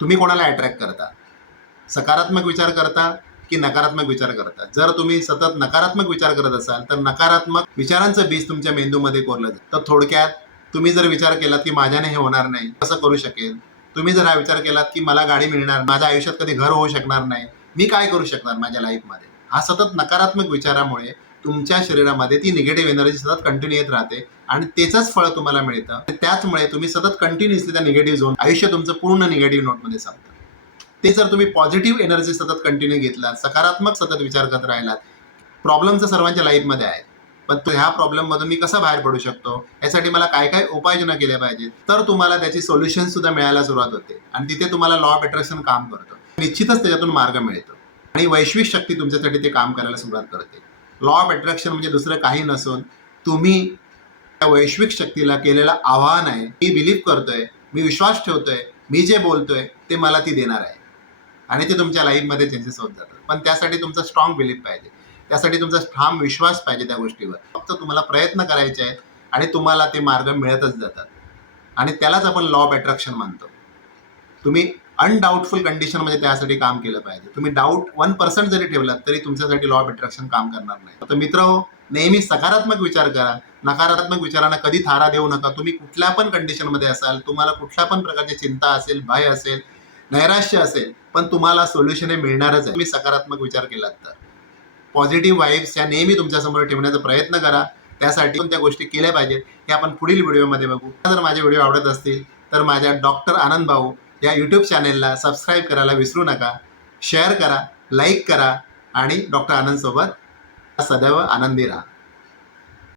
तुम्ही कोणाला अट्रॅक्ट करता? सकारात्मक विचार करता की नकारात्मक विचार करता? जर तुम्ही सतत नकारात्मक विचार करत असाल तर नकारात्मक विचारांचं बीज तुमच्या मेंदूमध्ये कोरलं जातं. तर थोडक्यात तुम्ही जर विचार केलात की माझ्याने हे होणार नाही, कसं करू शकेल? तुम्ही जर हा विचार केलात की मला गाडी मिळणार, माझ्या आयुष्यात कधी घर होऊ शकणार नाही, मी काय करू शकणार माझ्या लाईफमध्ये, हा सतत नकारात्मक विचारामुळे तुमच्या शरीरामध्ये ती निगेटिव्ह एनर्जी सतत कंटिन्यू येत राहते आणि त्याचंच फळ तुम्हाला मिळतं. त्याचमुळे तुम्ही सतत कंटिन्युअसली त्या निगेटिव्ह झोन, आयुष्य तुमचं पूर्ण निगेटिव्ह नोटमध्ये चालतं. ते जर तुम्ही पॉझिटिव्ह एनर्जी सतत कंटिन्यू घेतलात, सकारात्मक सतत विचार करत राहिलात, प्रॉब्लेम तर सर्वांच्या लाईफमध्ये आहेत, पण ह्या प्रॉब्लेममधून मी कसा बाहेर पडू शकतो, यासाठी मला काय काय उपाययोजना केल्या पाहिजेत, तर तुम्हाला त्याची सोल्युशन सुद्धा मिळायला सुरुवात होते आणि तिथे तुम्हाला लॉ ऑफ अट्रॅक्शन काम करतो. निश्चितच त्याच्यातून मार्ग मिळतो आणि वैश्विक शक्ती तुमच्यासाठी ते काम करायला सुरुवात करते. लॉ ऑफ अट्रॅक्शन म्हणजे दुसरं काही नसून तुम्ही त्या वैश्विक शक्तीला केलेलं आवाहन आहे. मी बिलीव्ह करतोय, मी विश्वास ठेवतोय, मी जे बोलतोय ते मला ती देणार आहे आणि ते तुमच्या लाईफमध्ये चेंजेस होत जातात. पण त्यासाठी तुमचा स्ट्रॉंग बिलीफ पाहिजे, त्यासाठी तुमचा ठाम विश्वास पाहिजे त्या गोष्टीवर. फक्त तुम्हाला प्रयत्न करायचे आहेत आणि तुम्हाला ते मार्ग मिळतच जातात आणि त्यालाच आपण लॉ ऑफ अट्रॅक्शन मानतो. तुम्ही अनडाऊटफुल कंडिशनमध्ये त्यासाठी काम केलं पाहिजे. तुम्ही डाऊट 1% जरी ठेवलात तरी तुमच्यासाठी लॉ ऑफ अट्रॅक्शन काम करणार नाही. तर मित्र, नेहमी सकारात्मक विचार करा, नकारात्मक विचारांना कधी थारा देऊ नका. तुम्ही कुठल्या पण कंडिशनमध्ये असाल, तुम्हाला कुठल्या पण प्रकारची चिंता असेल, भय असेल, नैराश्य असेल, पण तुम्हाला सोल्युशन हे मिळणारच आहे. तुम्ही सकारात्मक विचार केलात तर. पॉझिटिव्ह वाईब्स या नेहमी तुमच्यासमोर ठेवण्याचा प्रयत्न करा. त्यासाठी कोणत्या गोष्टी केल्या पाहिजेत हे आपण पुढील व्हिडिओमध्ये बघू. जर माझे व्हिडिओ आवडत असतील तर माझ्या डॉक्टर आनंद भाऊ या यूट्यूब चॅनेलला सबस्क्राईब करायला विसरू नका. शेअर करा, लाईक करा आणि डॉक्टर आनंदसोबत सदैव आनंदी राहा.